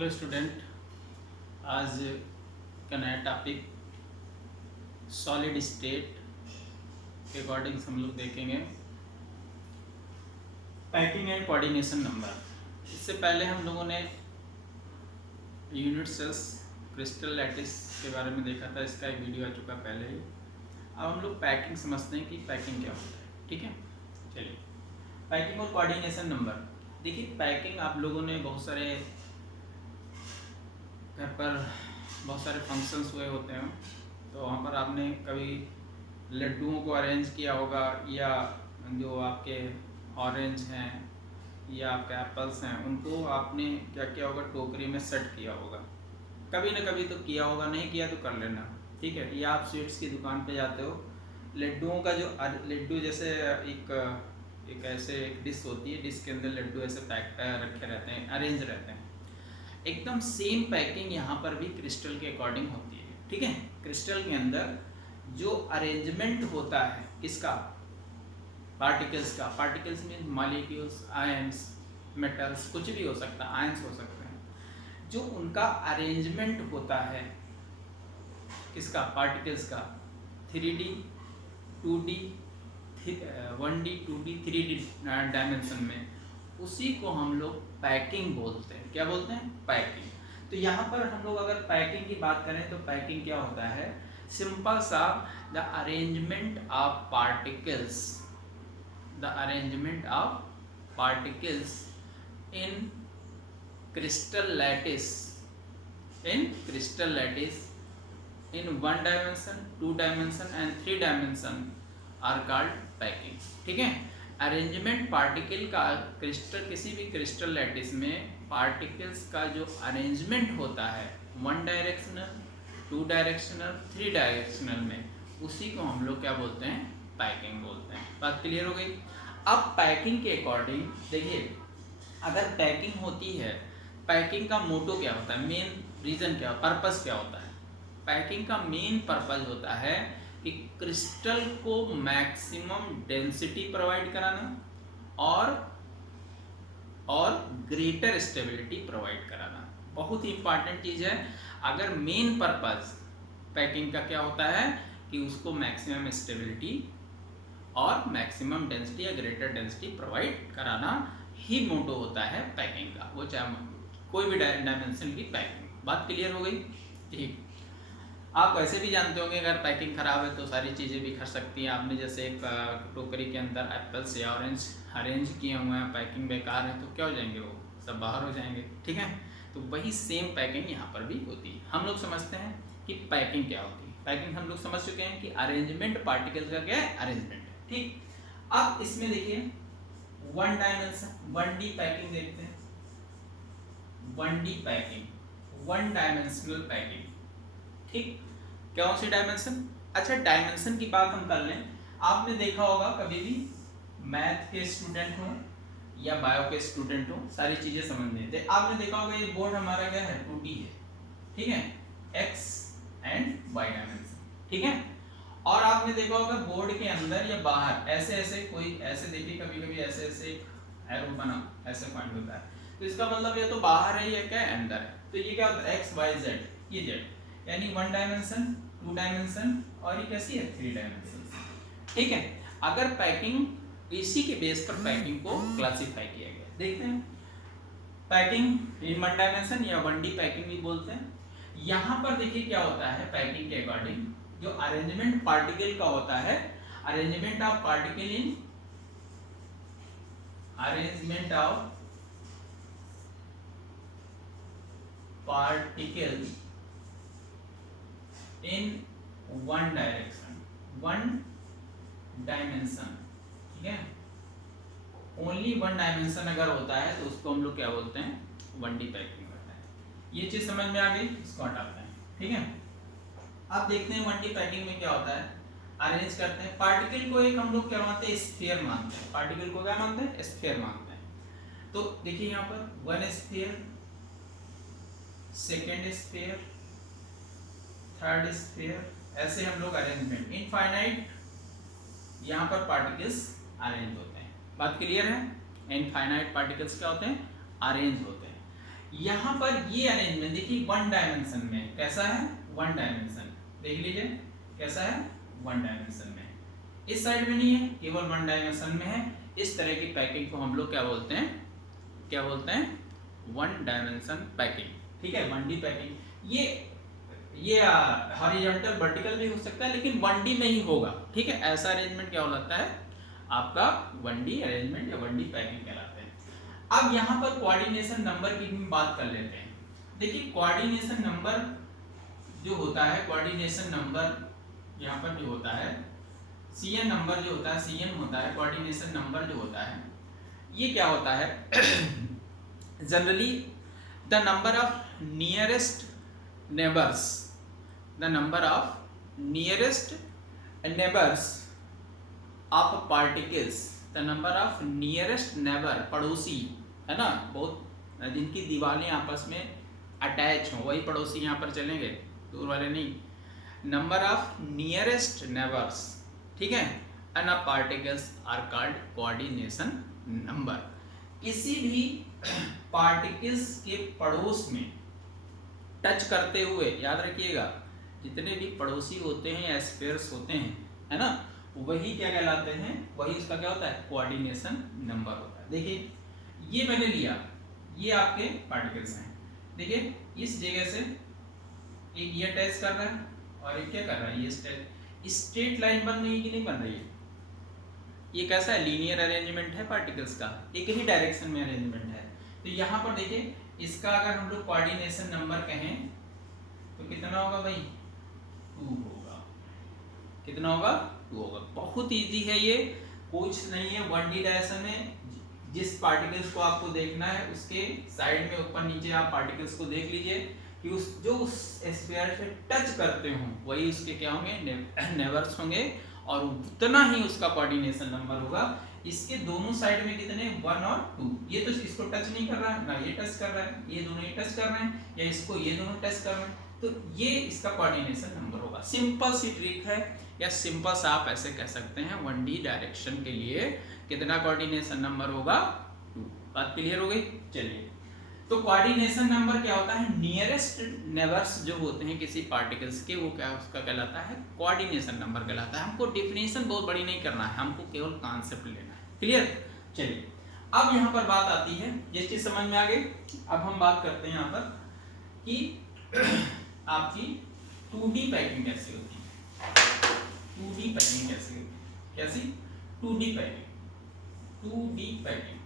Hello student, आज का नया टॉपिक सॉलिड स्टेट के अकॉर्डिंग हम लोग देखेंगे पैकिंग एंड कोऑर्डिनेशन नंबर। इससे पहले हम लोगों ने यूनिट सेल्स क्रिस्टल लैटिस के बारे में देखा था, इसका एक वीडियो आ चुका पहले ही। अब हम लोग पैकिंग समझते हैं कि पैकिंग क्या होता है। ठीक है, चलिए पैकिंग और कोऑर्डिनेशन नंबर। देखिए पैकिंग, आप लोगों ने बहुत सारे घर पर बहुत सारे फंक्शंस हुए होते हैं, तो वहाँ पर आपने कभी लड्डुओं को अरेंज किया होगा, या जो आपके ऑरेंज हैं या आपके एप्पल्स हैं उनको आपने क्या किया होगा, टोकरी में सेट किया होगा। कभी ना कभी तो किया होगा, नहीं किया तो कर लेना। ठीक है, या आप स्वीट्स की दुकान पे जाते हो, लड्डुओं का जो लड्डू जैसे एक ऐसे एक डिश होती है, डिश के अंदर लड्डू ऐसे पैक रखे रहते हैं, अरेंज रहते हैं। एकदम सेम पैकिंग यहाँ पर भी क्रिस्टल के अकॉर्डिंग होती है। ठीक है, क्रिस्टल के अंदर जो अरेंजमेंट होता है किसका, पार्टिकल्स का। Particles mean molecules, ions, metals, कुछ भी हो सकता है, आयंस हो सकते हैं। जो उनका अरेंजमेंट होता है किसका, पार्टिकल्स का, 3D 2D 1D 2D 3D dimension में, उसी को हम लोग पैकिंग बोलते हैं। क्या बोलते हैं, पैकिंग। तो यहाँ पर हम लोग अगर पैकिंग की बात करें तो पैकिंग क्या होता है, सिंपल सा, the arrangement of particles, the arrangement of particles in crystal lattice, in crystal lattice in 1 dimension, 2 dimension and 3 dimension are called packing. ठीक है, अरेंजमेंट पार्टिकल का क्रिस्टल, किसी भी क्रिस्टल लैटिस में पार्टिकल्स का जो अरेंजमेंट होता है 1 डायरेक्शनल, 2 डायरेक्शनल, 3 डायरेक्शनल में, उसी को हम लोग क्या बोलते हैं, पैकिंग बोलते हैं। बात क्लियर हो गई। अब पैकिंग के अकॉर्डिंग देखिए, अगर पैकिंग होती है, पैकिंग का मोटो क्या होता है, मेन रीजन क्या, पर्पस क्या होता है। पैकिंग का मेन पर्पस होता है कि क्रिस्टल को मैक्सिमम डेंसिटी प्रोवाइड कराना और ग्रेटर स्टेबिलिटी प्रोवाइड कराना। बहुत ही इंपॉर्टेंट चीज़ है। अगर मेन पर्पस पैकिंग का क्या होता है कि उसको मैक्सिमम स्टेबिलिटी और मैक्सिमम डेंसिटी या ग्रेटर डेंसिटी प्रोवाइड कराना ही मोटो होता है पैकिंग का, वो चाहे कोई भी डायमेंशन की पैकिंग। बात क्लियर हो गई। ठीक, आप वैसे भी जानते होंगे अगर पैकिंग ख़राब है तो सारी चीज़ें भी खा सकती हैं। आपने जैसे एक टोकरी के अंदर एप्पल्स या ऑरेंज अरेंज किए हुए हैं, पैकिंग बेकार है तो क्या हो जाएंगे, वो सब बाहर हो जाएंगे। ठीक है, तो वही सेम पैकिंग यहाँ पर भी होती है। हम लोग समझते हैं कि पैकिंग क्या होती है। पैकिंग हम लोग समझ चुके हैं कि अरेंजमेंट पार्टिकल्स का क्या है, अरेंजमेंट है। ठीक, अब इसमें देखिए 1 डायमेंशन 1D पैकिंग देखते हैं। 1D packing, 1 dimensional packing. ठीक, कौन सी डायमेंशन, अच्छा डायमेंशन की बात हम कर लें। आपने देखा होगा कभी भी मैथ के स्टूडेंट हो या बायो के स्टूडेंट हो, सारी चीजें समझ लेते, आपने देखा होगा ये बोर्ड हमारा क्या है, 2D है। ठीक है, एक्स एंड वाई डायमेंशन। ठीक है, और आपने देखा होगा बोर्ड के अंदर या बाहर ऐसे ऐसे कोई ऐसे, देखिए कभी कभी ऐसे ऐसे एरो बना, ऐसे पॉइंट होता है, तो इसका मतलब ये तो बाहर है या क्या अंदर है। तो ये क्या होता है, एक्स वाई जेड, ये जेड, यानी 1 डायमेंशन, 2 डायमेंशन और ये कैसी है, 3 डायमेंशन। ठीक है, अगर पैकिंग, इसी के बेस पर पैकिंग को क्लासिफाई किया गया। देखते हैं पैकिंग इन 1 डायमेंशन या 1D पैकिंग भी बोलते हैं। यहाँ पर देखिए क्या होता है, पैकिंग के अकॉर्डिंग जो अरेंजमेंट पार्टिकल का होता है, arrangement of particle in, arrangement of particle in 1 direction, 1 dimension. ठीक है, ओनली 1 डायमेंशन अगर होता है तो उसको हम लोग क्या बोलते हैं, 1D पैकिंग होता है। ये चीज समझ में आ गई, इसको हटाते हैं। ठीक है, अब देखते हैं 1D पैकिंग में क्या होता है। अरेंज करते हैं पार्टिकल को, एक हम लोग क्या मानते हैं, स्फीयर मानते हैं। पार्टिकल को क्या मानते हैं, स्फीयर मानते हैं। तो देखिए यहाँ पर 1 sphere, 2nd sphere, 3rd sphere, ऐसे हम लोग अरेंजमेंट, इनफाइनाइट यहाँ पर पार्टिकल्स अरेंज होते हैं। बात क्लियर है, इनफाइनाइट पार्टिकल्स क्या होते हैं, अरेंज होते हैं। यहाँ पर ये अरेंजमेंट देखिए वन डायमेंशन में कैसा है, वन डायमेंशन देख लीजिए कैसा है, वन डायमेंशन में, इस साइड में नहीं है, केवल वन डायमेंशन में है। इस तरह की पैकिंग को हम लोग क्या बोलते हैं, क्या बोलते हैं, वन डायमेंशन पैकिंग, ठीक है, 1D पैकिंग। ये हॉरिजॉन्टल वर्टिकल भी हो सकता है लेकिन 1D में ही होगा, ठीक है। ऐसा अरेंजमेंट क्या होता है आपका 1D अरेंजमेंट या 1D पैकिंग कहलाते हैं। अब यहाँ पर कोऑर्डिनेशन नंबर की भी बात कर लेते हैं। देखिए कोऑर्डिनेशन नंबर जो होता है, कोऑर्डिनेशन नंबर यहाँ पर जो होता है, CN नंबर जो होता है, CN होता है कोऑर्डिनेशन नंबर जो होता है, ये क्या होता है generally the number of nearest neighbours, the number of nearest neighbours of particles, the number of nearest neighbour, पड़ोसी है ना, बहुत जिनकी दीवारें आपस में अटैच हों वही पड़ोसी यहाँ पर चलेंगे, दूर वाले नहीं। नंबर ऑफ नियरेस्ट नेबर्स, ठीक है, and particles are called coordination number. किसी भी पार्टिकल्स के पड़ोस में टच करते हुए, याद रखिएगा जितने भी पड़ोसी होते हैं या स्फीयर्स होते हैं, है ना, वही क्या कहलाते हैं, वही उसका क्या होता है, कोऑर्डिनेशन नंबर होता है। देखिए ये मैंने लिया, ये आपके पार्टिकल्स हैं, देखिए इस जगह से एक ये टच कर रहा है और एक क्या कर रहा है, ये स्ट्रेट लाइन बन रही है कि नहीं बन रही है, ये कैसा है, लीनियर अरेंजमेंट है पार्टिकल्स का, एक ही डायरेक्शन में अरेंजमेंट है। तो यहाँ पर देखिए इसका अगर हम लोग कोऑर्डिनेशन नंबर कहें तो कितना होगा भाई, 2 होगा, कितना होगा, 2 होगा। बहुत इजी है ये, कुछ नहीं है, 1D डायरेक्शन में जिस पार्टिकल्स को आपको देखना है उसके साइड में ऊपर नीचे आप पार्टिकल्स को देख लीजिए कि उस स्फीयर से टच करते हों वही उसके क्या होंगे, नेबर्स होंगे, और उतना ही उसका कोऑर्डिनेशन नंबर होगा। इसके दोनों साइड में कितने, 1 और 2, ये तो इसको टच नहीं कर रहा है ना, ये टच कर रहा है, ये दोनों ये टच कर रहे हैं, या इसको ये दोनों टच कर रहे हैं, तो ये इसका कोऑर्डिनेशन नंबर होगा। सिंपल सी ट्रिक है, या सिंपल सा आप ऐसे कह सकते हैं 1D डायरेक्शन के लिए कितना कोऑर्डिनेशन नंबर होगा, 2। बात क्लियर हो गई। चलिए तो कोऑर्डिनेशन नंबर क्या होता है, नियरेस्ट नेबर्स जो होते हैं किसी पार्टिकल्स के, वो क्या उसका कहलाता है, कोऑर्डिनेशन नंबर कहलाता है। हमको डेफिनेशन बहुत बड़ी नहीं करना है, हमको केवल कॉन्सेप्ट लेना है, क्लियर। चलिए अब यहाँ पर बात आती है, ये चीज समझ में आ गई। अब हम बात करते हैं यहाँ पर कि आपकी 2D पैकिंग कैसे होती है, 2D पैकिंग कैसे होती है, कैसी 2D packing, 2D packing,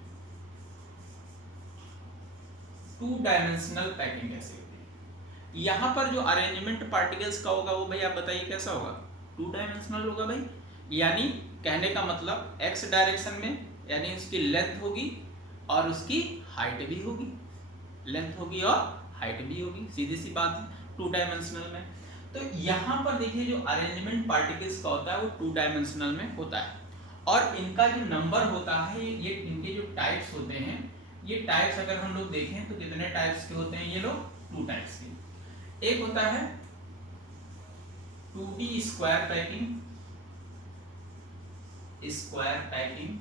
2 dimensional packing कैसे होती है। यहाँ पर जो अरेंजमेंट पार्टिकल्स का होगा वो भाई आप बताइए कैसा होगा, 2 डायमेंशनल होगा भाई, यानी कहने का मतलब x डायरेक्शन में, यानी उसकी लेंथ होगी और उसकी हाइट भी होगी, लेंथ होगी और हाइट भी होगी, सीधी सी बात है, 2 डायमेंशनल में। तो यहाँ पर देखिए जो अरेंजमेंट पार्टिकल्स का होता है वो 2 डायमेंशनल में होता है, और इनका जो नंबर होता है, ये इनके जो टाइप्स होते हैं, ये टाइप्स अगर हम लोग देखें तो कितने टाइप्स के होते हैं ये लोग, 2 टाइप्स के। एक होता है 2D square packing, square packing,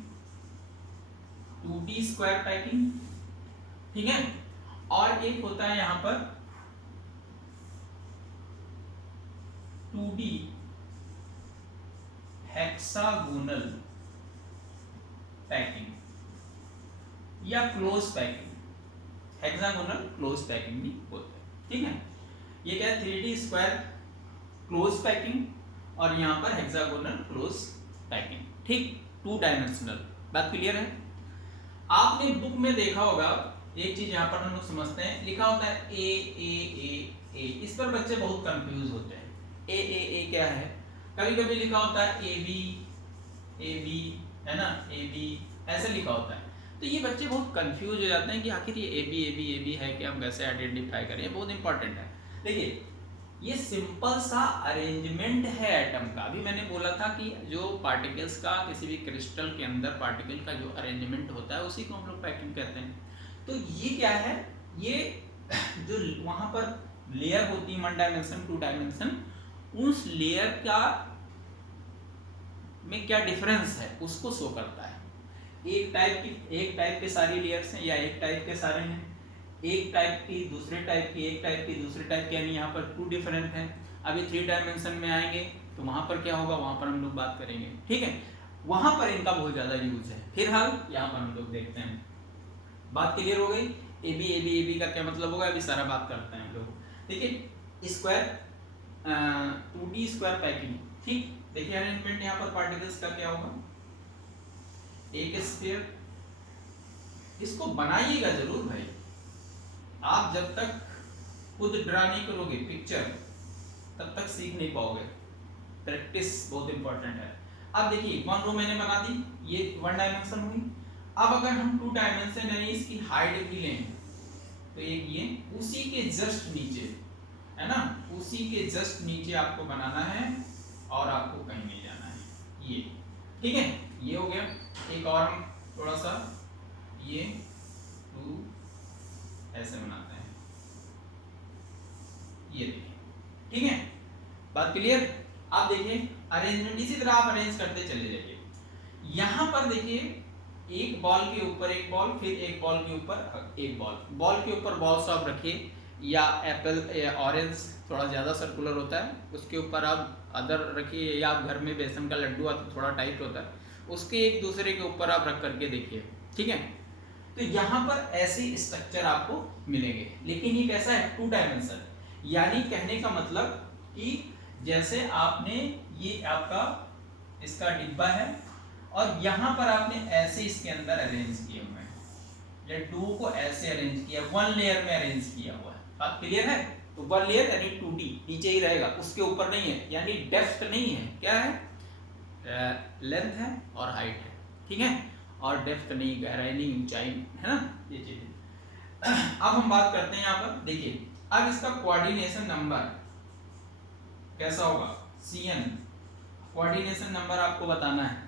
2D square packing, ठीक है, और एक होता है यहां पर 2D हेक्सागोनल पैकिंग या close packing, hexagonal close packing भी बोलते हैं, ठीक है। ये क्या है, 3D स्क्वायर क्लोज पैकिंग और यहाँ पर हेक्सागोनल क्लोज पैकिंग, ठीक, 2 डायमेंशनल। बात क्लियर है। आपने बुक में देखा होगा एक चीज यहाँ पर हम लोग समझते हैं, लिखा होता है ए, इस पर बच्चे बहुत कंफ्यूज होते हैं। ए क्या है, कभी कभी लिखा होता है ए बी, है ना, ए बी ऐसे लिखा होता है, तो ये बच्चे बहुत कंफ्यूज हो जाते हैं कि आखिर ये ए बी है कि हम कैसे आइडेंटिफाई करें, ये बहुत इंपॉर्टेंट है। देखिए ये सिंपल सा अरेंजमेंट है एटम का। अभी मैंने बोला था कि जो पार्टिकल्स का किसी भी क्रिस्टल के अंदर पार्टिकल का जो अरेंजमेंट होता है उसी को हम लोग पैकिंग कहते हैं। तो ये क्या है, ये जो वहां पर लेयर होती है 1 डायमेंशन 2 डायमेंशन, उस लेयर का में क्या डिफरेंस है उसको शो करता है। एक टाइप के सारी लेयर्स हैं या एक टाइप के सारे हैं, एक टाइप की दूसरे टाइप की, एक टाइप की दूसरे टाइप की, यानी यहाँ पर 2 डिफरेंट है। अभी 3 डायमेंशन में आएंगे तो वहां पर क्या होगा, वहां पर हम लोग बात करेंगे, ठीक है। वहां पर इनका बहुत ज्यादा यूज है। फिलहाल यहाँ पर हम लोग देखते हैं। बात क्लियर हो गई। ए बी का क्या मतलब होगा, अभी सारा बात करते हैं हम लोग। देखिए स्क्वायर, 2D स्क्वायर पैकिंग, ठीक। देखिए अरेंजमेंट यहाँ पर पार्टिकल्स का क्या होगा, एक स्फीयर, इसको बनाइएगा जरूर भाई। आप जब तक खुद ड्रा नहीं करोगे पिक्चर तब तक सीख नहीं पाओगे। प्रैक्टिस बहुत इंपॉर्टेंट है। अब देखिए 1 रो मैंने बना दी, ये 1 डायमेंशन हुई। अब अगर हम 2 डायमेंशन यानी इसकी हाइट भी लें तो एक ये उसी के जस्ट नीचे है ना, उसी के जस्ट नीचे आपको बनाना है और आपको कहीं नहीं जाना है, ये ठीक है। ये हो गया। एक और हम थोड़ा सा ये 2 ऐसे बनाते हैं, ये देखिए, ठीक है। बात क्लियर। आप देखिए अरेंजमेंट इसी तरह आप अरेंज करते चले जाइए। यहां पर देखिए एक बॉल के ऊपर एक बॉल, फिर एक बॉल के ऊपर एक बॉल, बॉल के ऊपर बॉल सब रखिए, या एप्पल या ऑरेंज थोड़ा ज़्यादा सर्कुलर होता है, उसके ऊपर आप अदर रखिए, या आप घर में बेसन का लड्डू आता है थोड़ा टाइट होता है, उसके एक दूसरे के ऊपर आप रख करके देखिए, ठीक है। तो यहाँ पर ऐसे स्ट्रक्चर आपको मिलेंगे, लेकिन ये कैसा है, 2 डायमेंशन। यानी कहने का मतलब कि जैसे आपने ये आपका इसका डिब्बा है और यहाँ पर आपने ऐसे इसके अंदर अरेंज किए हुए हैं, लड्डुओं को ऐसे अरेंज किया, 1 लेयर में अरेंज किया हुआ है। बात क्लियर है। तो 1 लेयर यानी 2D नीचे ही रहेगा, उसके ऊपर नहीं है, यानी डेप्थ नहीं है, क्या है, लेंथ है और हाइट है, ठीक है। और डेप्थ नहीं, गहराई नहीं, ऊंचाई, है ना, ये चीजें। अब हम बात करते हैं यहाँ पर, देखिए अब इसका कोऑर्डिनेशन नंबर कैसा होगा, CN कोऑर्डिनेशन नंबर आपको बताना है।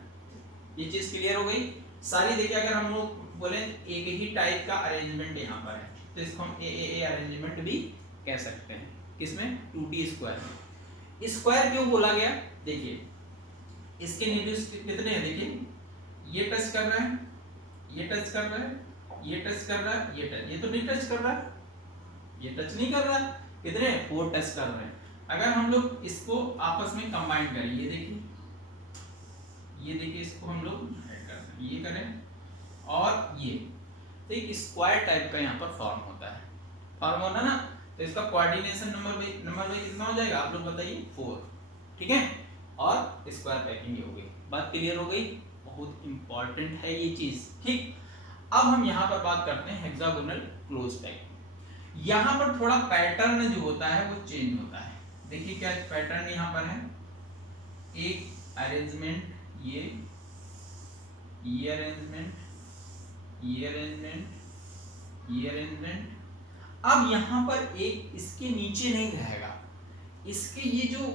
ये चीज क्लियर हो गई सारी। देखिए अगर हम लोग बोले एक ही टाइप का अरेंजमेंट यहाँ पर है तो इसको हम ए अरेंजमेंट भी कह सकते हैं, किसमें, 2D स्क्वायर में। स्क्वायर क्यों बोला गया, देखिए इसके नीड्यूस कितने हैं, देखिए ये टच कर रहा है, ये टच कर रहा है, ये टच कर रहा है, ये तो नहीं टच कर रहा है, ये टच नहीं कर रहा, कितने 4 टच कर रहे हैं। अगर हम लोग इसको आपस में कंबाइन करें, ये देखिए, ये देखिए, इसको हम लोग ऐड कर दें, ये करें और ये, तो एक स्क्वायर टाइप का यहाँ पर फॉर्म होता है, फॉर्म होना ना। तो इसका कोऑर्डिनेशन नंबर भाई कितना हो जाएगा, आप लोग बताइए, 4, ठीक है। और स्क्वायर पैकिंग हो गई। बात क्लियर हो गई, बहुत इंपॉर्टेंट है ये चीज, ठीक। अब हम यहाँ पर बात करते हैं हेक्सागोनल क्लोज टाइप। यहाँ पर थोड़ा पैटर्न जो होता है वो चेंज होता है। देखिए क्या पैटर्न यहाँ पर है, एक अरेंजमेंट, ये अरेंजमेंट, ये अरेंजमेंट, ये अरेंजमेंट। अब यहाँ पर एक इसके नीचे नहीं रहेगा, इसके ये जो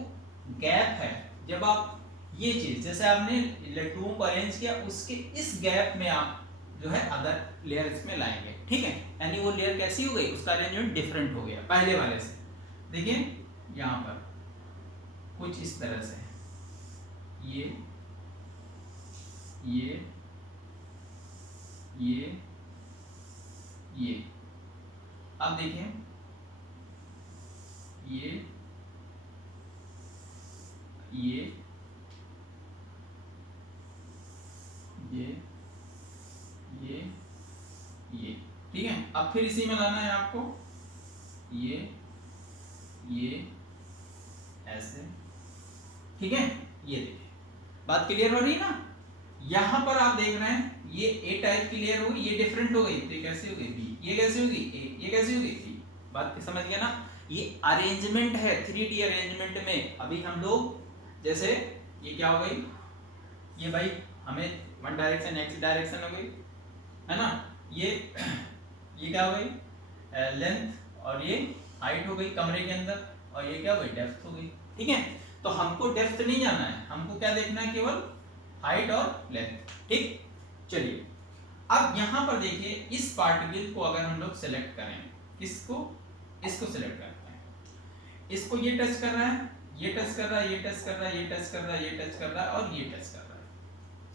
गैप है, जब आप ये चीज जैसे आपने लड्डुओं को अरेंज किया, उसके इस गैप में आप जो है अदर लेयर इसमें लाएंगे, ठीक है। यानी वो लेयर कैसी हो गई, उसका अरेंजमेंट डिफरेंट हो गया पहले वाले से। देखिए यहाँ पर कुछ इस तरह से, ये अब देखिए ये ठीक है। अब फिर इसी में लाना है आपको, ये ऐसे, ठीक है। ये देखिए बात क्लियर हो रही है ना। यहां पर आप देख रहे हैं ये ए टाइप की लेयर होगी, ये डिफरेंट हो गई, तो ये कैसे होगी बी, ये कैसे होगी ए, ये कैसे होगी बी। बात समझ गया ना। ये अरेंजमेंट है 3D अरेंजमेंट में। अभी हम लोग जैसे ये क्या हो गई, ये भाई हमें 1 डायरेक्शन एक्स डायरेक्शन हो गई, है ना। ये क्या हो गई, लेंथ, और ये हाइट हो गई कमरे के अंदर, और ये क्या हो गई, डेप्थ हो गई, ठीक है। तो हमको डेप्थ नहीं जाना है, हमको क्या देखना है, केवल हाइट और लेंथ, ठीक। चलिए अब यहां पर देखिए इस पार्टिकल को अगर हम लोग सेलेक्ट करें, किसको, इसको सेलेक्ट करते हैं, इसको ये टच कर रहा है, ये टच कर रहा है, ये टच कर रहा है, ये टच कर रहा है, ये टच कर रहा है और ये टच कर रहा है,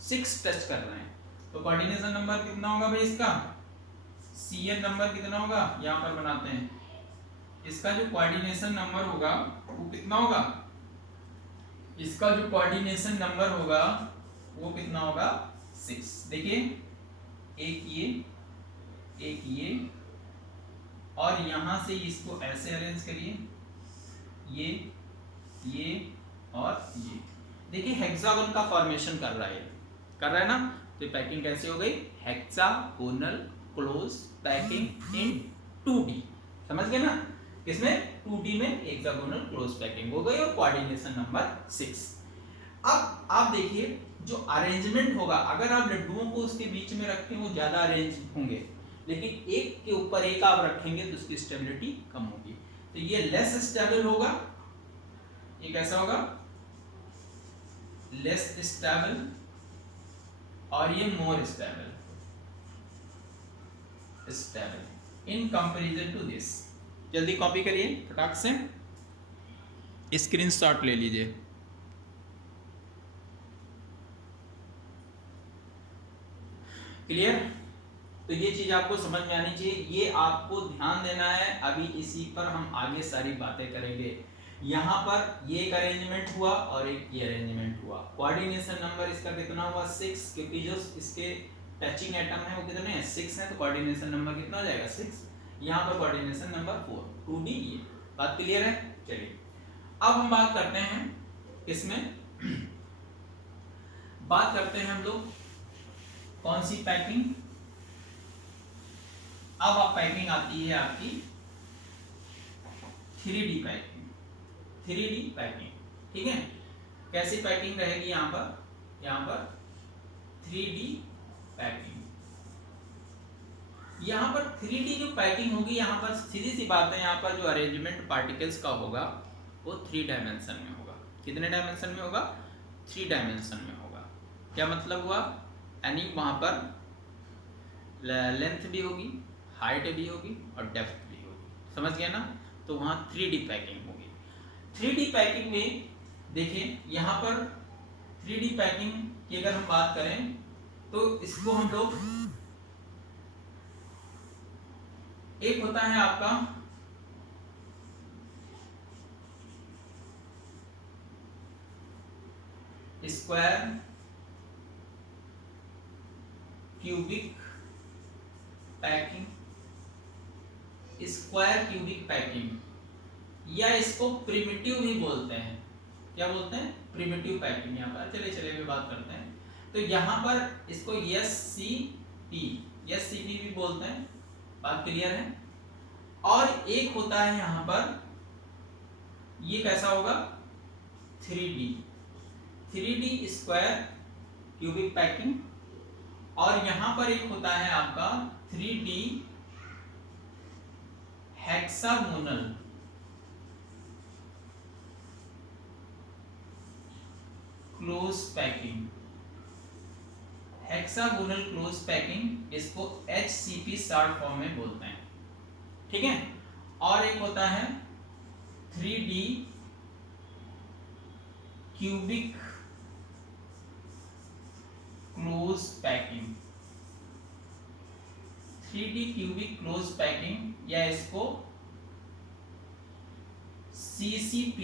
6 टच कर रहे हैं। तो कोऑर्डिनेशन नंबर कितना होगा भाई इसका, CN नंबर कितना होगा, यहाँ पर बनाते हैं, इसका जो कोऑर्डिनेशन नंबर होगा वो कितना होगा, इसका जो कोऑर्डिनेशन नंबर होगा वो कितना होगा 6। देखिए एक ये और यहां से इसको ऐसे अरेंज करिए, ये और ये, देखिए हेक्सागोन का फॉर्मेशन कर रहा है ना। तो पैकिंग कैसे हो गई, hexagonal close packing in 2D, समझ गए ना, किसमें 2D में हेक्सागोनल क्लोज पैकिंग हो गई और कोऑर्डिनेशन नंबर 6। अब आप देखिए जो अरेंजमेंट होगा, अगर आप लड्डुओं को उसके बीच में रखें वो ज्यादा अरेंज होंगे, लेकिन एक के ऊपर एक आप रखेंगे तो उसकी स्टेबिलिटी कम होगी। तो ये लेस स्टेबल होगा, ये कैसा होगा, लेस स्टेबल, और ये more stable in comparison to this. जल्दी कॉपी करिए फटाक से, स्क्रीनशॉट ले लीजिए। क्लियर, तो ये चीज आपको समझ में आनी चाहिए, ये आपको ध्यान देना है। अभी इसी पर हम आगे सारी बातें करेंगे। यहाँ पर ये एक अरेंजमेंट हुआ और एक ये अरेंजमेंट हुआ। कोऑर्डिनेशन नंबर इसका कितना हुआ 6, क्योंकि जो इसके टचिंग एटम है वो कितने हैं 6 है, तो कोऑर्डिनेशन नंबर कितना हो जाएगा 6। यहाँ पर कोऑर्डिनेशन नंबर 4, 2D। ये बात क्लियर है। चलिए अब हम बात करते हैं किसमें बात करते हैं हम लोग कौन सी पैकिंग। अब आप पैकिंग आती है आपकी 3D पैकिंग। 3D पैकिंग, ठीक है, कैसी पैकिंग रहेगी यहाँ पर 3D पैकिंग। यहाँ पर 3D जो पैकिंग होगी, यहाँ पर सीधी सी बात है, यहाँ पर जो अरेंजमेंट पार्टिकल्स का होगा वो 3 डायमेंशन में होगा। कितने डायमेंशन में होगा, 3 डायमेंशन में होगा। क्या मतलब हुआ, यानी वहां पर लेंथ भी होगी, हाइट भी होगी और डेप्थ भी होगी, समझ गया ना। तो वहां 3D पैकिंग होगी। 3D पैकिंग में देखिए यहाँ पर 3D पैकिंग की अगर हम बात करें तो इसको हम लोग, एक होता है आपका square cubic packing, square cubic packing, या इसको प्रिमिटिव भी बोलते हैं। क्या बोलते हैं, प्रिमिटिव पैकिंग। यहाँ पर चलिए भी बात करते हैं। तो यहाँ पर इसको SCP भी बोलते हैं, बात क्लियर है। और एक होता है यहाँ पर, ये कैसा होगा 3D स्क्वायर क्यूबिक पैकिंग। और यहां पर एक होता है आपका 3D hexagonal close packing. Hexagonal close packing, इसको HCP शॉर्ट फॉर्म में बोलते हैं, ठीक है। और एक होता है 3D cubic close packing. 3D cubic close packing, या इसको CCP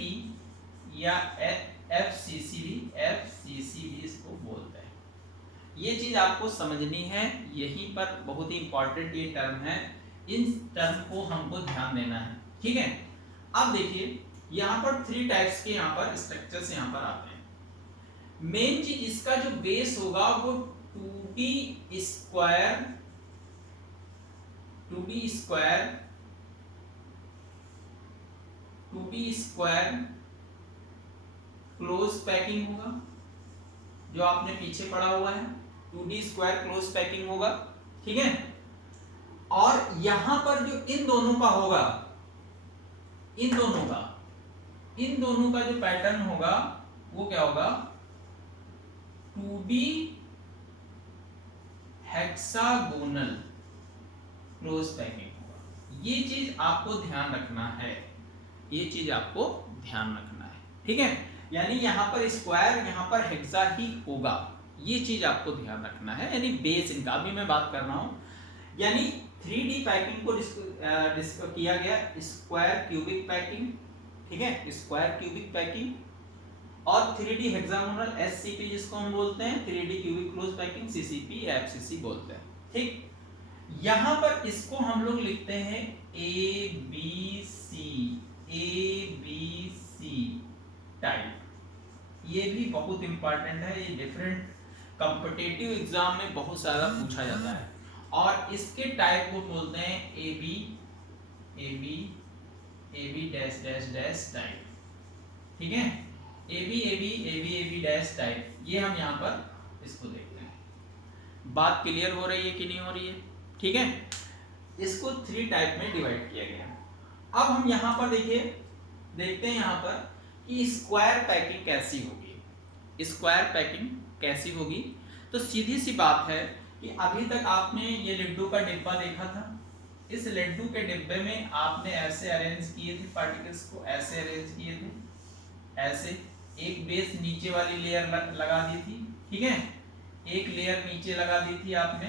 या FCC भी इसको बोलते हैं। ये चीज आपको समझनी है, यहीं पर बहुत ही इंपॉर्टेंट ये टर्म है, इन टर्म को हमको ध्यान देना है, ठीक है। अब देखिए यहाँ पर 3 टाइप्स के यहाँ पर स्ट्रक्चर्स यहाँ पर आते हैं। मेन चीज इसका जो बेस होगा वो 2D स्क्वायर क्लोज पैकिंग होगा, जो आपने पीछे पढ़ा हुआ है 2D स्क्वायर क्लोज पैकिंग होगा, ठीक है। और यहां पर जो इन दोनों का होगा, इन दोनों का जो पैटर्न होगा वो क्या होगा 2D हेक्सागोनल क्लोज पैकिंग होगा। ये चीज आपको ध्यान रखना है, ठीक है। यानी यहाँ पर स्क्वायर, यहाँ पर हेक्सा ही होगा, ये चीज आपको ध्यान रखना है। यानी बेस इनका, अभी मैं बात कर रहा हूं, यानी 3D पैकिंग को किया गया स्क्वायर क्यूबिक पैकिंग, ठीक है, स्क्वायर क्यूबिक पैकिंग, और 3D हेक्सागोनल SCP जिसको हम बोलते हैं 3D cubic close packing CCP या FCC बोलते हैं, ठीक। यहां पर इसको हम लोग लिखते हैं ABC टाइप। ये भी बहुत इंपॉर्टेंट है, ये डिफरेंट कॉम्पिटिटिव एग्जाम में बहुत सारा पूछा जाता है, और इसके टाइप को बोलते हैं AB dash dash dash type, ठीक है, AB डैश टाइप। ये हम यहाँ पर इसको देखते हैं। बात क्लियर हो रही है कि नहीं हो रही है, ठीक है। इसको 3 टाइप में डिवाइड किया गया। अब हम यहाँ पर देखिए, देखते हैं यहाँ पर कि स्क्वायर पैकिंग कैसी होगी। स्क्वायर पैकिंग कैसी होगी, तो सीधी सी बात है कि अभी तक आपने ये लड्डू का डिब्बा देखा था। इस लड्डू के डिब्बे में आपने ऐसे अरेंज किए थे पार्टिकल्स को, ऐसे अरेंज किए थे, ऐसे एक बेस नीचे वाली लेयर लगा दी थी, ठीक है, एक लेयर नीचे लगा दी थी आपने।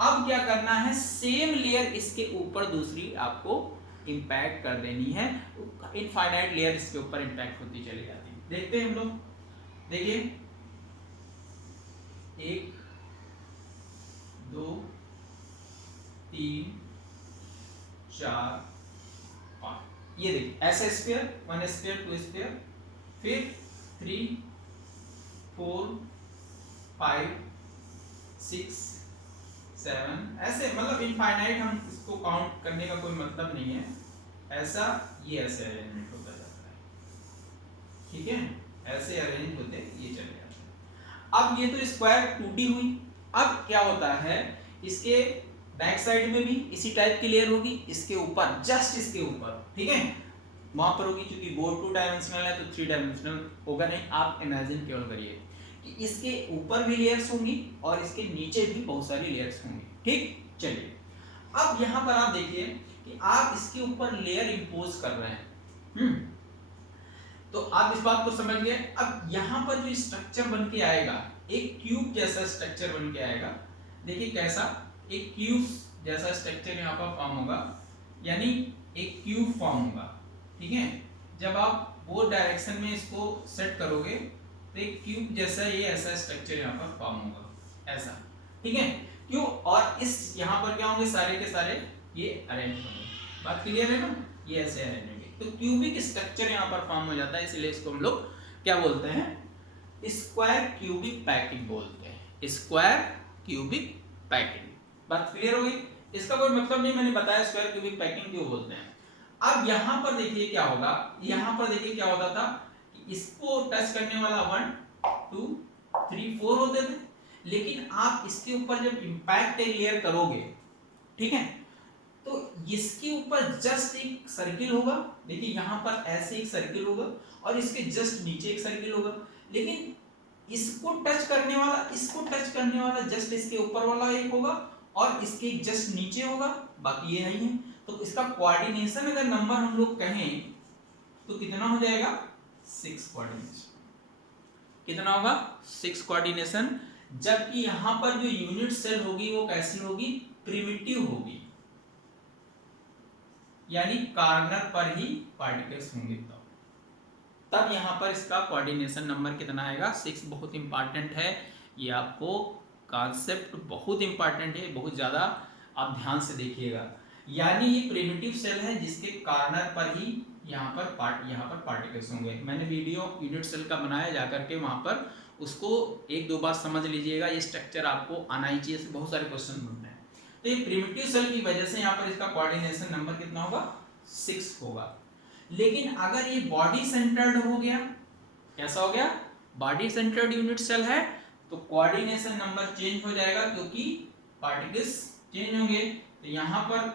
अब क्या करना है, सेम लेयर इसके ऊपर दूसरी आपको इंपैक्ट कर देनी है। इनफाइनाइट लेयर इसके ऊपर इंपैक्ट होती चली जाती है। देखते हैं हम लोग, देखिए 1 2 3 4 5, ये देखिए ऐसे स्फीयर, 1 स्फीयर 2 स्फीयर, फिर 3 4 5 6 7, ऐसे मतलब इनफाइनाइट। हम इसको काउंट करने का कोई मतलब नहीं है, ऐसा ये ऐसे अरेंजमेंट होता जाता है, ठीक है, ऐसे अरेंज होते ये चले जाते हैं। अब ये तो स्क्वायर 2D हुई। अब क्या होता है, इसके बैक साइड में भी इसी टाइप की लेयर होगी, इसके ऊपर, जस्ट इसके ऊपर, ठीक है, वहां पर होगी। क्योंकि बोर्ड 2 डायमेंशनल है तो 3 डायमेंशनल होगा नहीं। आप इमेजिन केवल करिए कि इसके ऊपर भी लेयर्स होंगी और इसके नीचे भी बहुत सारी लेयर्स होंगी, ठीक। चलिए अब यहां पर आप देखिए कि आप इसके ऊपर लेयर इंपोज कर रहे हैं, तो आप इस बात को समझ गए। अब यहां पर जो स्ट्रक्चर बन के आएगा, एक क्यूब जैसा स्ट्रक्चर बन के आएगा। देखिए कैसा, एक क्यूब जैसा स्ट्रक्चर यहाँ पर फॉर्म होगा, यानी एक क्यूब फॉर्म होगा, ठीक है। जब आप वो डायरेक्शन में इसको सेट करोगे तो एक क्यूब जैसा ये ऐसा स्ट्रक्चर यहाँ पर फॉर्म होगा, ऐसा, ठीक है। क्यों, और इस यहाँ पर क्या होंगे, सारे के सारे ये अरेंज होंगे। बात क्लियर है ना, ये ऐसे अरेंज होंगे तो क्यूबिक स्ट्रक्चर यहाँ पर फॉर्म हो जाता है। इसलिए इसको हम लोग क्या बोलते हैं, स्क्वायर क्यूबिक पैकिंग बोलते हैं, स्क्वायर क्यूबिक पैकिंग। बात क्लियर हो गई, इसका कोई मतलब नहीं, मैंने बताया स्क्वायर क्यूबिक पैकिंग क्यों बोलते हैं। अब यहां पर देखिए क्या होगा, यहां पर देखिए क्या होता था कि इसको टच करने वाला 1 2 3 4 होते थे, लेकिन आप इसके ऊपर जब इंपैक्ट लेयर करोगे, ठीक है, तो इसके ऊपर जस्ट एक सर्किल होगा। देखिए यहां पर ऐसे एक सर्किल होगा और इसके जस्ट नीचे एक सर्किल होगा, लेकिन इसको टच करने वाला जस्ट इसके ऊपर वाला एक होगा और इसके जस्ट नीचे होगा, बाकी ये नहीं है। तो इसका कोऑर्डिनेशन अगर नंबर हम लोग कहें तो कितना हो जाएगा, 6 कोऑर्डिनेशन। कितना होगा, 6 कोऑर्डिनेशन। जबकि यहां पर जो यूनिट सेल होगी वो कैसी होगी, प्रिमिटिव होगी, यानी कॉर्नर पर ही पार्टिकल्स होंगे। तब यहां पर इसका कोऑर्डिनेशन नंबर कितना आएगा, 6। बहुत इंपॉर्टेंट है ये, आपको कॉन्सेप्ट बहुत इंपॉर्टेंट है, बहुत ज्यादा आप ध्यान से देखिएगा। यानी ये प्रिमिटिव सेल है जिसके कॉर्नर पर ही यहाँ पर पार्टिकल्स होंगे। मैंने वीडियो यूनिट सेल का बनाया, जाकर के वहां पर उसको 1-2 बार समझ लीजिएगा। ये स्ट्रक्चर आपको आना ही चाहिए, बहुत सारे क्वेश्चन बनते हैं। तो ये प्रिमिटिव सेल की वजह से यहाँ पर इसका कोऑर्डिनेशन नंबर कितना होगा, 6 होगा। लेकिन अगर ये बॉडी सेंटर्ड हो गया, कैसा हो गया, बॉडी सेंटर्ड यूनिट सेल है, तो कोऑर्डिनेशन नंबर चेंज हो जाएगा, क्योंकि पार्टिकल्स चेंज होंगे। तो यहाँ पर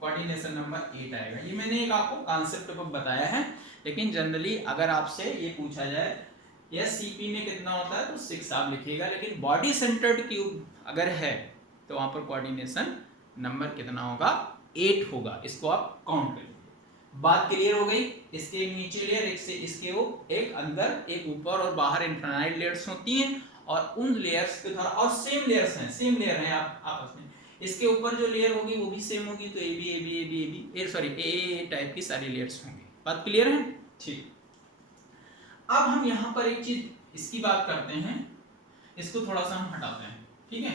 कोऑर्डिनेशन नंबर 8 आएगा। ये मैंने एक आपको कॉन्सेप्ट पर बताया है, लेकिन जनरली अगर आपसे ये पूछा जाए SCP में कितना होता है तो 6 आप लिखिएगा, लेकिन बॉडी सेंटर्ड क्यूब अगर है तो वहां पर कोऑर्डिनेशन नंबर कितना होगा, 8 होगा। इसको आप काउंट करिए। बात क्लियर हो गई। इसके एक नीचे लेयर, एक से इसके वो एक अंदर, एक ऊपर और बाहर इनफाइनाइट लेयर्स होती हैं, और उन लेयर्स के द्वारा, और सेम लेयर हैं आप आपस में, इसके ऊपर जो लेयर होगी वो भी सेम होगी, तो A B A B A B A B sorry A type की सारी लेयर्स होंगी। बात क्लियर है? ठीक। अब हम यहाँ पर एक चीज इसकी बात करते हैं, इसको थोड़ा सा हम हटाते हैं, ठीक है।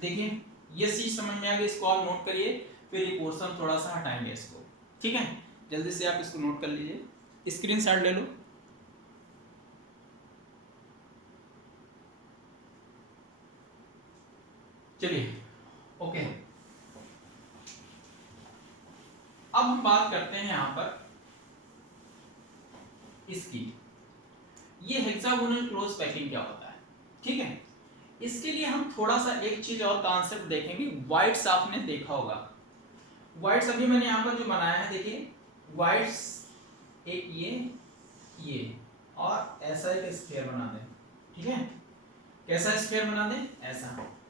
देखिए ये चीज समझ में आ गई, इसको आप नोट करिए, फिर ये पोर्शन थोड़ा सा हटाएंगे इसको, ठीक है। जल्दी से आप इसको नोट कर लीजिए, स्क्रीनशॉट ले लो। चलिए ओके, अब हम बात करते हैं यहां पर इसकी, ये हेक्सागोनल क्लोज पैकिंग क्या होता है, ठीक है। इसके लिए हम थोड़ा सा एक चीज और कॉन्सेप्ट देखेंगे। वाइड्स आपने देखा होगा, वाइड्स अभी मैंने यहां पर जो बनाया है, देखिए वाइड्स एक ये और ऐसा एक स्फीयर बना दें, ठीक है। कैसा स्फीयर बना दें? ऐसा।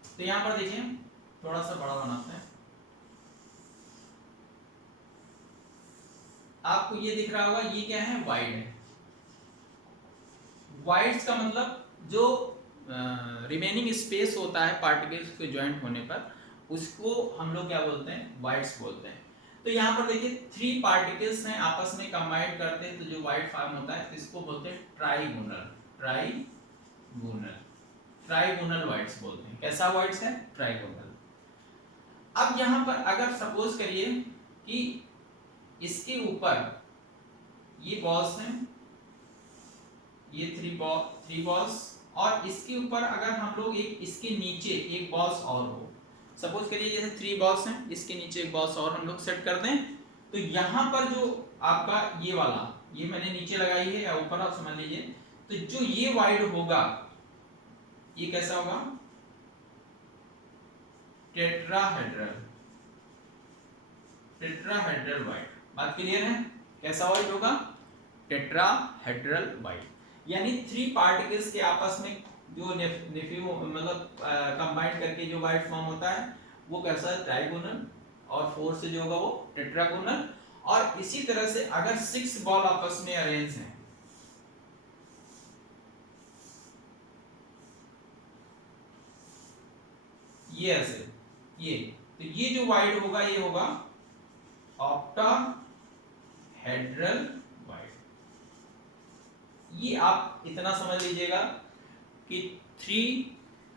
तो यहां पर देखिए थोड़ा सा बड़ा बनाते हैं, आपको ये दिख रहा होगा, ये क्या है? वाइड है। वाइड्स का मतलब जो रिमेनिंग स्पेस होता है पार्टिकल्स के ज्वाइंट होने पर, उसको हम लोग क्या बोलते हैं? वाइड्स बोलते हैं। तो यहाँ पर देखिए 3 पार्टिकल्स हैं, आपस में कंबाइन करते हैं तो जो वाइड फॉर्म होता है, इसको बोलते हैं ट्राइगोनल। ट्राइगोनल वाइड्स बोलते हैं। कैसा वाइड्स है? ट्राइगोनल। अब यहाँ पर अगर सपोज करिए कि इसके ऊपर ये बॉल्स हैं, ये 3 बॉल्स, और इसके ऊपर अगर हम लोग एक इसके नीचे एक बॉल्स और हो, सपोज करिए जैसे 3 बॉल्स हैं, इसके नीचे एक बॉल्स और हम लोग सेट कर दें, तो यहाँ पर जो आपका ये वाला, ये मैंने नीचे लगाई है या ऊपर, आप समझ लीजिए, तो जो ये वाइड होगा, ये कैसा होगा? Tetrahedral void. बात क्लियर है? कैसा वाइड होगा? Tetrahedral void. यानी 3 पार्टिकल्स के आपस में जो मतलब कंबाइन करके जो वाइड फॉर्म होता है, वो कैसा है? ट्राइगोनल, और 4 से जो होगा वो टेट्रागोनल। और इसी तरह से अगर 6 बॉल आपस में अरेंज हैं, ये ऐसे, तो ये जो वाइड होगा ये होगा ऑक्टाहेड्रल वाइड। ये आप इतना समझ लीजिएगा कि 3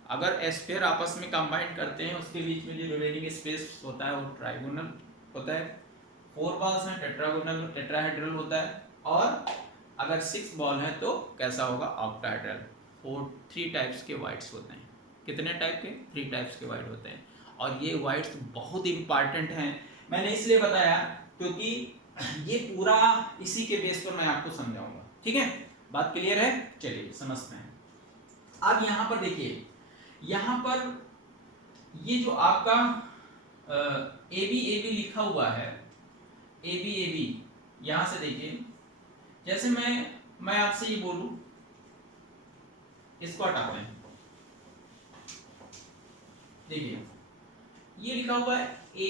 अगर स्फीयर आपस में कंबाइन करते हैं, उसके बीच में जो रिमेनिंग स्पेस होता है वो ट्राइगोनल होता है। 4 बॉल्स हैं, टेट्राहेड्रल होता है। और अगर 6 बॉल है तो कैसा होगा? ऑक्टाहेड्रल। 3 टाइप्स के वाइड्स होते हैं। कितने टाइप के? 3 टाइप्स के वाइड होते हैं। और ये वाइड्स बहुत इंपॉर्टेंट हैं, मैंने इसलिए बताया क्योंकि ये पूरा इसी के बेस पर मैं आपको समझाऊंगा, ठीक है। बात क्लियर है? चलिए समझते हैं। अब यहाँ पर देखिए, यहाँ पर ये जो आपका ए बी लिखा हुआ है, ए बी, यहाँ से देखिए, जैसे मैं आपसे ये बोलूं, इसको हटाते हैं, देखिए ये लिखा हुआ है ए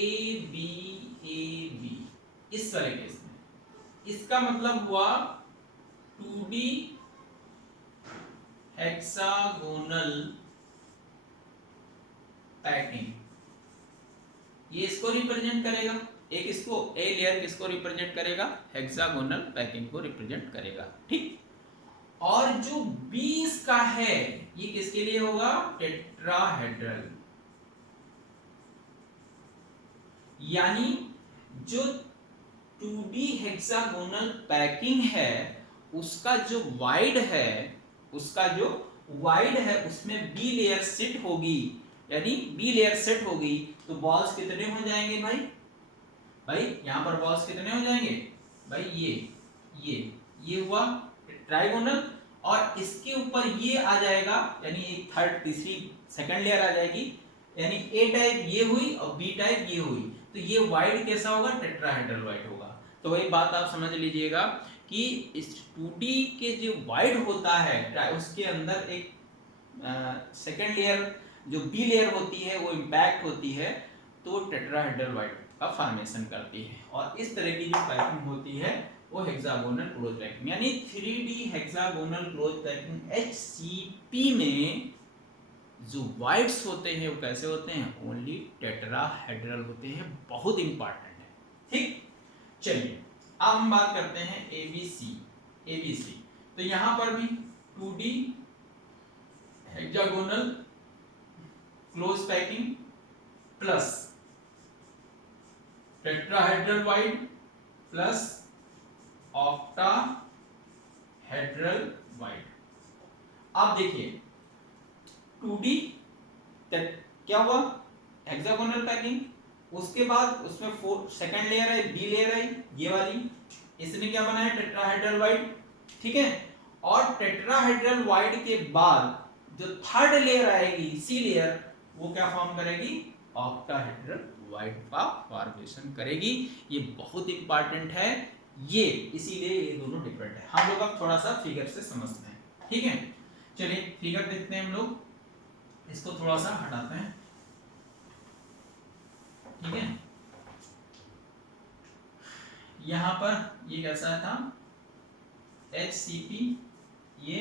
बी, इस तरीके से, इसका मतलब हुआ 2D हेक्सागोनल पैकिंग। ये इसको रिप्रेजेंट करेगा, एक इसको ए लेयर किसको रिप्रेजेंट करेगा? हेक्सागोनल पैकिंग को रिप्रेजेंट करेगा, ठीक। और जो 20 का है, ये किसके लिए होगा? टेट्राहेड्रल। यानी जो 2D हेक्सागोनल पैकिंग है, उसका जो वाइड है, उसमें बी लेयर सेट होगी। यानी बी लेयर सेट होगी तो बॉल्स कितने हो जाएंगे भाई यहां पर बॉल्स कितने हो जाएंगे भाई? ये हुआ ट्राइगोनल, और इसके ऊपर ये आ जाएगा, यानी एक तीसरी सेकंड लेयर आ जाएगी, यानी ए टाइप ये हुई और बी टाइप ये हुई, तो ये वाइड कैसा होगा? टेट्राहेड्रल वाइड होगा। तो वही बात आप समझ लीजिएगा कि इस 2D के जो वाइड होता है, उसके अंदर एक सेकंड लेयर जो बी लेयर होती है वो इम्पैक्ट होती है, तो टेट्राहेड्रल वाइड का फॉर्मेशन करती है। और इस तरह की जो पैकिंग होती है वो हेक्सागोनल क्लोज पैकिंग, यानी 3D hexagonal close packing HCP में जो वाइड्स होते हैं वो कैसे होते हैं, ओनली टेट्राहेड्रल होते हैं, बहुत इंपॉर्टेंट है। ठीक, चलिए अब हम बात करते हैं एबीसी। तो यहां पर भी 2D hexagonal close packing plus tetrahedral void plus octahedral wide. आप देखिए 2D क्या हुआ, हेक्सागोनल पैकिंग, उसके बाद उसमें सेकंड लेयर है, बी लेयर है ये वाली, इसने क्या बनाया, टेट्राहेड्रल वाइड। ठीक है, और टेट्राहेड्रल वाइड के बाद जो थर्ड लेयर आएगी, सी लेयर, वो क्या फॉर्म करेगी, ऑक्टाहेड्रल वाइड का फॉर्मेशन करेगी। ये बहुत इंपॉर्टेंट है ये, इसीलिए ये दोनों डिफरेंट है। हम लोग अब थोड़ा सा फिगर से समझते हैं। ठीक है, चलिए फिगर देखते हैं हम लोग, इसको थोड़ा सा हटाते हैं। ठीक है, यहां पर ये कैसा था, HCP, ये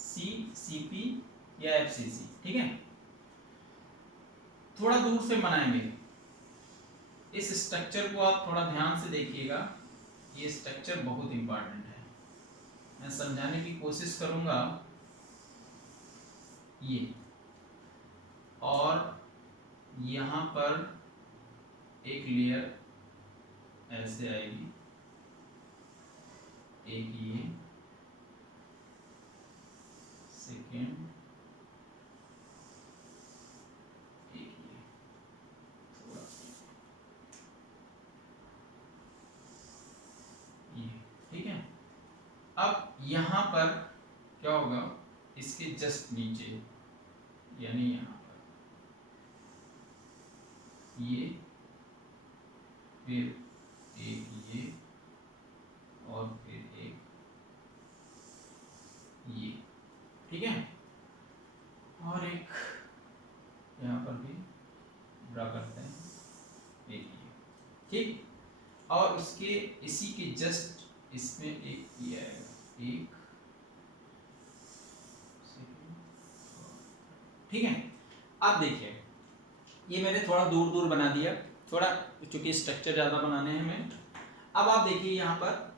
CCP या FCC। ठीक है, थोड़ा दूर से बनाएंगे, इस स्ट्रक्चर को आप थोड़ा ध्यान से देखिएगा, ये स्ट्रक्चर बहुत इंपॉर्टेंट है, मैं समझाने की कोशिश करूंगा। ये और यहां पर एक लेयर ऐसे आएगी, एक ये, सेकेंड, एक ये, थोड़ा ये। ठीक है, अब यहां पर क्या होगा, इसके जस्ट नीचे यानी यहां पर ये, फिर एक ये, और फिर एक ये। ठीक है, और एक यहाँ पर भी ड्रा करते हैं, एक ये। ठीक, और उसके इसी के जस्ट इसमें एक ये आएगा, एक, ठीक है। अब देखिए ये मैंने थोड़ा दूर दूर बना दिया, थोड़ा चूंकि स्ट्रक्चर ज्यादा बनाने हैं हमें। अब आप देखिए यहाँ पर,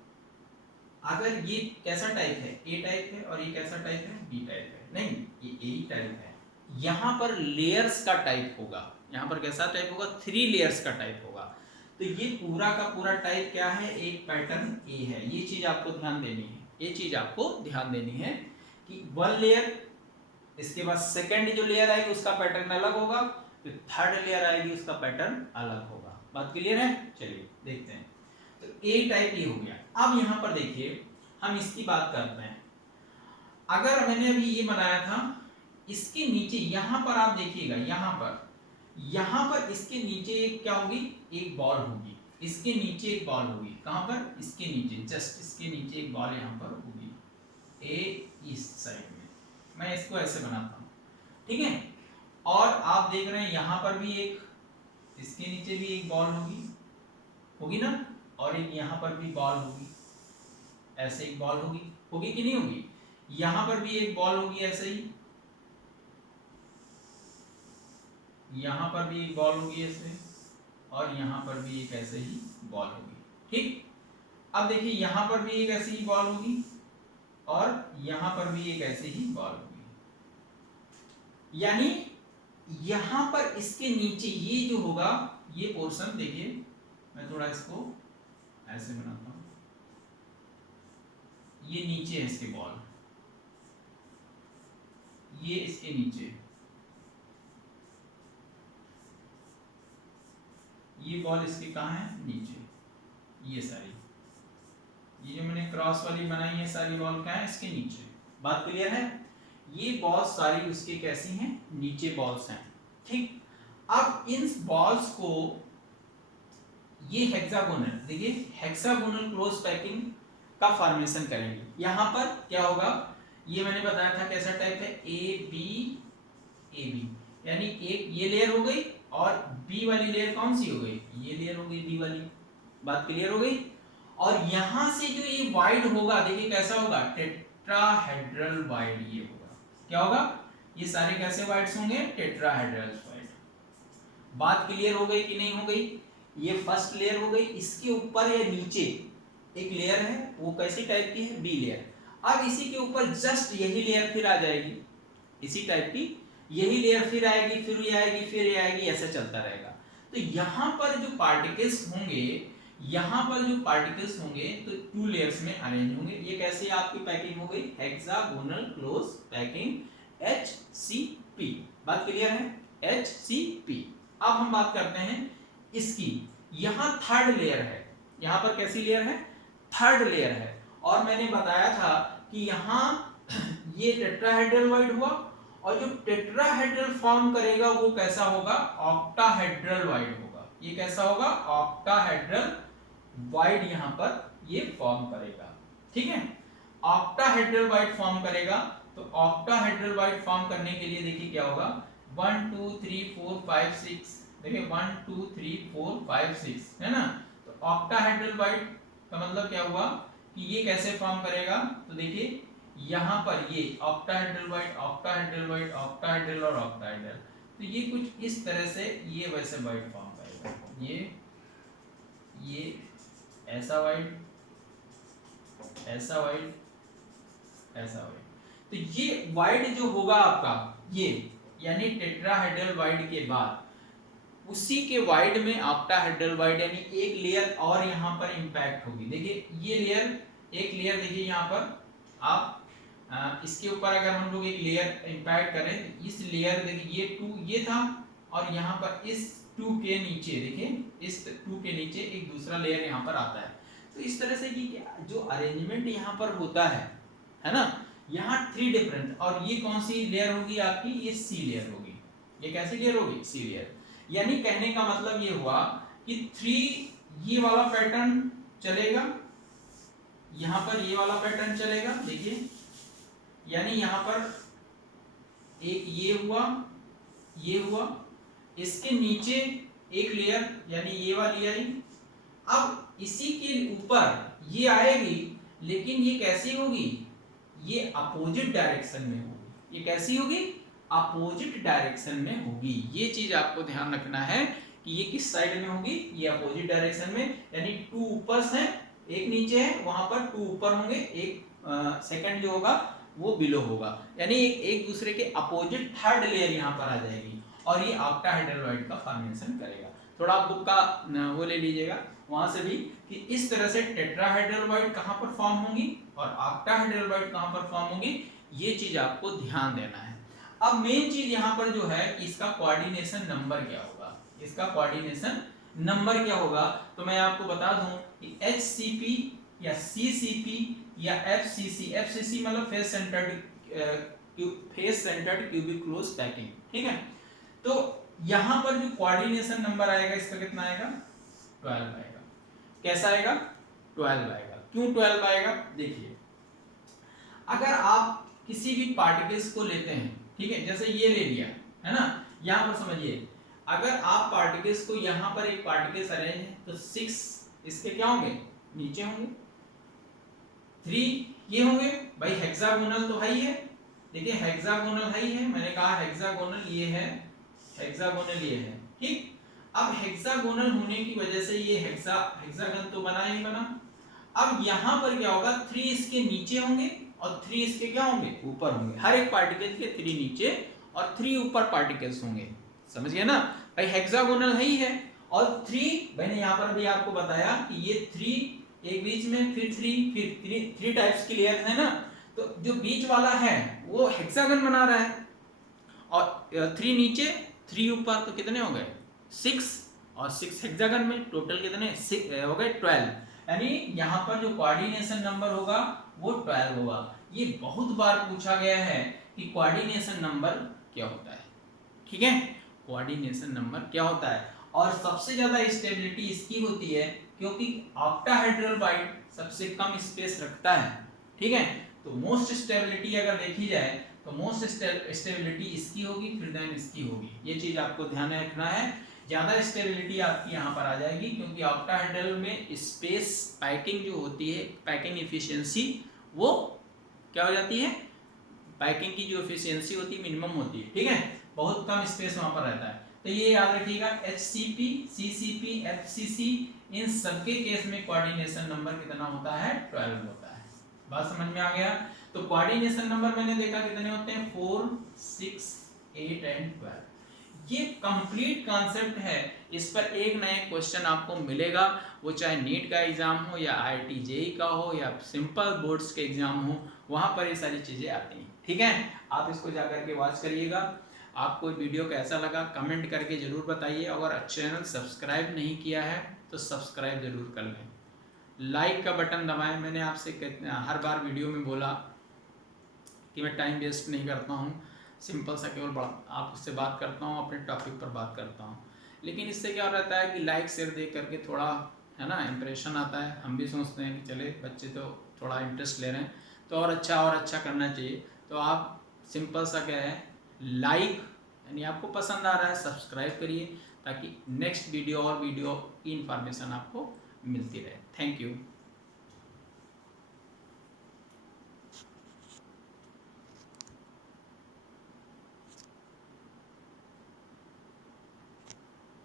अगर ये कैसा टाइप है, ए टाइप है, और ये कैसा टाइप है, बी टाइप है, नहीं ये ए टाइप है, यहाँ पर लेयर्स का टाइप होगा, यहाँ पर कैसा टाइप होगा, 3 लेयर्स का टाइप होगा। तो ये पूरा का पूरा टाइप क्या है, एक पैटर्न ए है। ये चीज आपको ध्यान देनी है, ये चीज आपको ध्यान देनी है कि 1 लेयर, इसके बाद सेकंड जो लेयर आएगी उसका पैटर्न अलग होगा, तो थर्ड लेयर आएगी उसका पैटर्न अलग होगा। बात क्लियर है, चलिए देखते हैं। तो ए टाइप ये हो गया। अब यहाँ पर देखिए हम इसकी बात करते हैं, अगर मैंने अभी ये बनाया था, इसके नीचे यहाँ पर आप देखिएगा, यहाँ पर इसके नीचे एक क्या होगी, एक बॉल होगी, इसके नीचे एक बॉल होगी, कहाँ पर, इसके नीचे, जस्ट इसके नीचे एक बॉल यहाँ पर होगी, ए इस साइड में, मैं इसको ऐसे बनाता हूँ। ठीक है, और आप देख रहे हैं यहाँ पर भी एक, इसके नीचे भी एक बॉल होगी ना, और एक यहाँ पर भी बॉल होगी, ऐसे एक बॉल होगी कि नहीं होगी, यहाँ पर भी एक बॉल होगी ऐसे ही, यहाँ पर भी एक बॉल होगी ऐसे, और यहाँ पर भी एक ऐसे ही बॉल होगी। ठीक, अब देखिए यहाँ पर भी एक ऐसी ही बॉल होगी, और यहाँ पर भी एक ऐसे ही बॉल होगी, यानी यहाँ पर इसके नीचे ये जो होगा, ये पोर्शन देखिए, मैं थोड़ा इसको ऐसे बनाता हूं, ये नीचे है इसके बॉल, ये इसके नीचे, ये बॉल इसके कहाँ है, नीचे, ये सारी, ये जो मैंने क्रॉस वाली बनाई है सारी बॉल कहाँ है, इसके नीचे। बात क्लियर है, ये बॉल सारी उसके कैसी हैं, नीचे बॉल्स हैं। ठीक, अब इन बॉल्स को ये हेक्सागोनल, देखिए हेक्सागोनल क्लोज पैकिंग का फॉर्मेशन करेंगे। यहां पर क्या होगा, ये मैंने बताया था कैसा टाइप है, ए बी, यानी एक ये लेयर हो गई, और बी वाली लेयर कौन सी हो गई, ये लेयर हो गई बी वाली। बात क्लियर हो गई, और यहां से जो ये वाइड होगा, देखिए कैसा होगा, टेट्राहेड्रल वाइड ये होगा। क्या होगा, ये सारे कैसे वाइड्स होंगे? Tetrahedral void. बात क्लियर हो गई कि नहीं हो गई? ये फर्स्ट लेयर हो गई, इसके ऊपर या नीचे एक लेयर है, वो कैसी टाइप की है? B layer. अब इसी के ऊपर जस्ट यही लेयर फिर आ जाएगी, इसी टाइप की यही लेयर फिर आएगी, फिर ये आएगी, फिर ये आएगी, ऐसा चलता रहेगा। तो यहाँ पर जो पार्टिकल्स होंगे, यहाँ पर जो पार्टिकल्स होंगे तो 2 लेयर्स में अरेंज होंगे। ये कैसे आपकी पैकिंग हो गई? Hexagonal close packing, HCP। बात क्लियर है? HCP। अब हम बात करते हैं इसकी। यहाँ थर्ड लेयर है, यहाँ पर कैसी लेयर है? थर्ड लेयर है। और मैंने बताया था कि यहाँ ये टेट्राहेड्रल वाइड हुआ, और जो टेट्राहेड्रल फॉर्म करेगा वो कैसा होगा? ऑक्टाहेड्रल वाइड होगा। ये कैसा होगा? ऑक्टाहेड्रल वाइड यहाँ पर ये फॉर्म करेगा। ठीक है, ऑक्टाहेड्रल वाइड फॉर्म करेगा। तो ऑक्टाहेड्रल वाइड फॉर्म करने के लिए देखिए क्या होगा? 1 2 3 4 5 6, देखिए 1 2 3 4 5 6 है ना। तो ऑक्टाहेड्रल वाइड का मतलब क्या हुआ कि ये कैसे फॉर्म करेगा? तो देखिए यहाँ पर ये octahedral wide, octahedral wide, octahedral और ऑक्टाहेड्रल, तो ये कुछ इस तरह से ये वैसे वाइड फॉर्म करेगा। ये ऐसा वाइड, ऐसा वाइड, ऐसा वाइड। तो ये वाइड जो होगा आपका, ये यानी टेट्राहेड्रल वाइड के बाद उसी के वाइड में ऑक्टाहेड्रल वाइड यानी एक लेयर और यहाँ पर इंपैक्ट होगी। देखिए ये लेयर, एक लेयर देखिए यहाँ पर आप इसके ऊपर अगर हम लोग एक लेयर इंपैक्ट करें तो इस लेयर देखिए ये 2 ये था, और यहाँ पर इस 2 के नीचे देखिए, इस 2 के नीचे एक दूसरा लेयर यहाँ पर आता है। तो इस तरह से ये जो अरेंजमेंट यहाँ पर होता है ना, यहाँ 3 डिफरेंट, और ये कौन सी लेयर होगी आपकी? ये सी लेयर होगी। ये कैसी लेयर होगी? सी लेयर। यानी कहने का मतलब ये हुआ कि 3 ये वाला पैटर्न चलेगा, यहाँ पर ये वाला पैटर्न चलेगा। देखिए यानी यहाँ पर एक ये हुआ, ये हुआ, इसके नीचे एक लेयर यानी ये वाली आई। अब इसी के ऊपर ये आएगी, लेकिन ये कैसी होगी? ये अपोजिट डायरेक्शन में होगी। ये कैसी होगी? अपोजिट डायरेक्शन में होगी। ये चीज आपको ध्यान रखना है कि ये किस साइड में होगी? ये अपोजिट डायरेक्शन में, यानी 2 ऊपर है, एक नीचे है, वहां पर 2 ऊपर होंगे, एक सेकंड जो होगा वो बिलो होगा, यानी एक दूसरे के अपोजिट थर्ड लेयर यहाँ पर आ जाएगी, और ये ऑक्टाहेड्रल वाइड का फॉर्मेशन करेगा। थोड़ा आप बुक का वो ले लीजिएगा वहां से भी कि इस तरह से टेट्राहेड्रल वाइड कहाँ पर फॉर्म होंगी और ऑक्टाहेड्रल वाइड कहाँ पर फॉर्म होंगी, ये चीज आपको ध्यान देना है। अब मेन चीज यहाँ पर जो है कि इसका कोऑर्डिनेशन नंबर क्या होगा? इसका कोऑर्डिनेशन नंबर क्या होगा? तो मैं आपको बता दूं कि HCP या CCP या FCC मतलब face centred cubic close packing. ठीक है, तो यहां पर जो कोऑर्डिनेशन नंबर आएगा इसका कितना आएगा? 12 आएगा। कैसा आएगा? 12 आएगा। क्यों 12 आएगा? देखिए अगर आप किसी भी पार्टिकल्स को लेते हैं, ठीक है, जैसे ये ले लिया है ना, यहां पर समझिए अगर आप पार्टिकल्स को यहां पर एक पार्टिकल्स अरेंज है तो 6 इसके क्या होंगे? नीचे होंगे, 3 ये होंगे, भाई हेक्सागोनल तो है ही है। देखिए हेक्सागोनल है ही है, मैंने कहा हेक्सागोनल ये है, हेक्सागोनल ये है। ठीक, अब हेक्सागोनल होने की वजह से ये हेक्सागन तो बना ही बना। अब यहां पर क्या होगा? 3 इसके नीचे होंगे और 3 इसके क्या होंगे? ऊपर होंगे। हर एक पार्टिकल के 3 नीचे और 3 ऊपर पार्टिकल्स होंगे। समझ गए ना भाई? हेक्सागोनल है ही है, और 3 मैंने यहाँ पर भी आपको बताया कि ये 3 एक बीच में, फिर 3 फिर 3 टाइप्स की लेयर है ना, तो जो बीच वाला है वो हेक्सागन बना रहा है, और 3 नीचे 3 ऊपर, तो कितने हो गए? 6, और 6 हेक्सागन में टोटल कितने हो गए? 12। यानी यहाँ पर जो कोऑर्डिनेशन नंबर होगा वो 12 होगा। ये बहुत बार पूछा गया है कि कोऑर्डिनेशन नंबर क्या होता है। ठीक है, कोऑर्डिनेशन नंबर क्या होता है, और सबसे ज्यादा स्टेबिलिटी इसकी होती है क्योंकि ऑक्टाहेड्रल वाइड सबसे कम स्पेस रखता है। ठीक है, तो मोस्ट स्टेबिलिटी अगर देखी जाए तो मोस्ट स्टेबिलिटी इसकी होगी, फिर देन इसकी होगी। ये चीज आपको ध्यान में रखना है। ज्यादा स्टेबिलिटी आपकी यहाँ पर आ जाएगी क्योंकि ऑक्टाहेड्रल में स्पेस पैकिंग जो होती है, पैकिंग एफिशिएंसी वो क्या हो जाती है? पैकिंग की जो एफिशिएंसी होती है मिनिमम होती है, ठीक है, बहुत कम स्पेस वहां पर रहता है। तो ये याद रखिएगा, HCP, CCP, FCC, इन सबके केस में कोऑर्डिनेशन नंबर कितना होता है, 12 होता है। बात समझ में आ गया। तो कोऑर्डिनेशन नंबर मैंने देखा कितने होते हैं, 4, 6, 8 एंड 12। ये कंप्लीट कॉन्सेप्ट है। इस पर एक नया क्वेश्चन आपको मिलेगा, वो चाहे नीट का एग्जाम हो या IIT JEE का हो या सिंपल बोर्ड्स के एग्जाम हो, वहां पर ये सारी चीजें आती हैं, ठीक है। आप इसको जाकर के वॉच करिएगा। आपको वीडियो कैसा लगा कमेंट करके जरूर बताइए। अगर चैनल सब्सक्राइब नहीं किया है तो सब्सक्राइब जरूर कर लें, लाइक का बटन दबाएं। मैंने आपसे हर बार वीडियो में बोला कि मैं टाइम वेस्ट नहीं करता हूँ, सिंपल सा केवल आपसे बात करता हूँ, अपने टॉपिक पर बात करता हूँ। लेकिन इससे क्या रहता है कि लाइक शेयर देख करके थोड़ा, है ना, इम्प्रेशन आता है। हम भी सोचते हैं कि चले बच्चे तो थोड़ा इंटरेस्ट ले रहे हैं तो और अच्छा करना चाहिए। तो आप सिंपल सा क्या है, लाइक यानी आपको पसंद आ रहा है सब्सक्राइब करिए, ताकि नेक्स्ट वीडियो और वीडियो की इंफॉर्मेशन आपको मिलती रहे। Thank you.